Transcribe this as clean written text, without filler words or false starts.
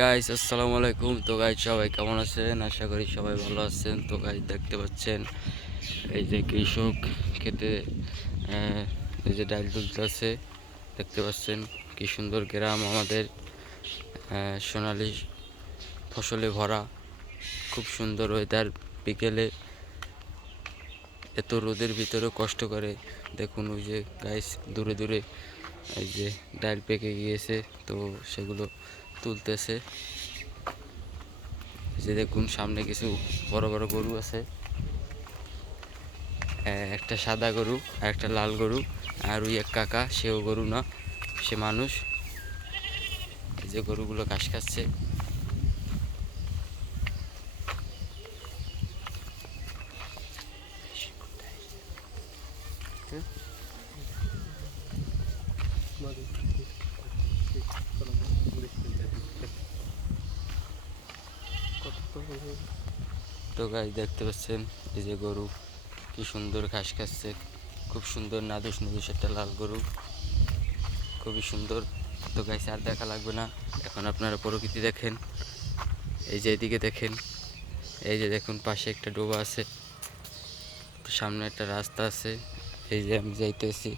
Guys আসসালামু আলাইকুম। তো গাইস সবাই কেমন আছেন? আশা করি সবাই ভালো আছেন। তো গাইস দেখতে পাচ্ছেন এই যে কৃষক খেতে এই যে ডাল তুলতেছে, দেখতে পাচ্ছেন কি সুন্দর গ্রাম আমাদের, সোনালী ফসলে ভরা, খুব সুন্দর ওয়েদার। বিকেলে এত রোদের ভিতরে কষ্ট করে, দেখুন ওই যে গাইস দূরে দূরে এই যে ডাল পেকে গিয়েছে, তো সেগুলো তুলতেছে। যে দেখুন সামনে কিছু বড় বড় গরু আছে, একটা সাদা গরু আর একটা লাল গরু। আর ওই এক কাকা, সেও গরু না, সে মানুষ। এই যে গরুগুলো ঘাস খাচ্ছে। তো গাছ দেখতে পাচ্ছেন এই যে গরু কি সুন্দর ঘাস খাচ্ছে, খুব সুন্দর নাদুস নাদুস একটা লাল গরু, খুবই সুন্দর। তো গাছ আর দেখা লাগবে না, এখন আপনারা প্রকৃতি দেখেন। এই যে এদিকে দেখেন, এই যে দেখুন পাশে একটা ডোবা আছে, সামনে একটা রাস্তা আছে, এই যে আমি যাইতেছি।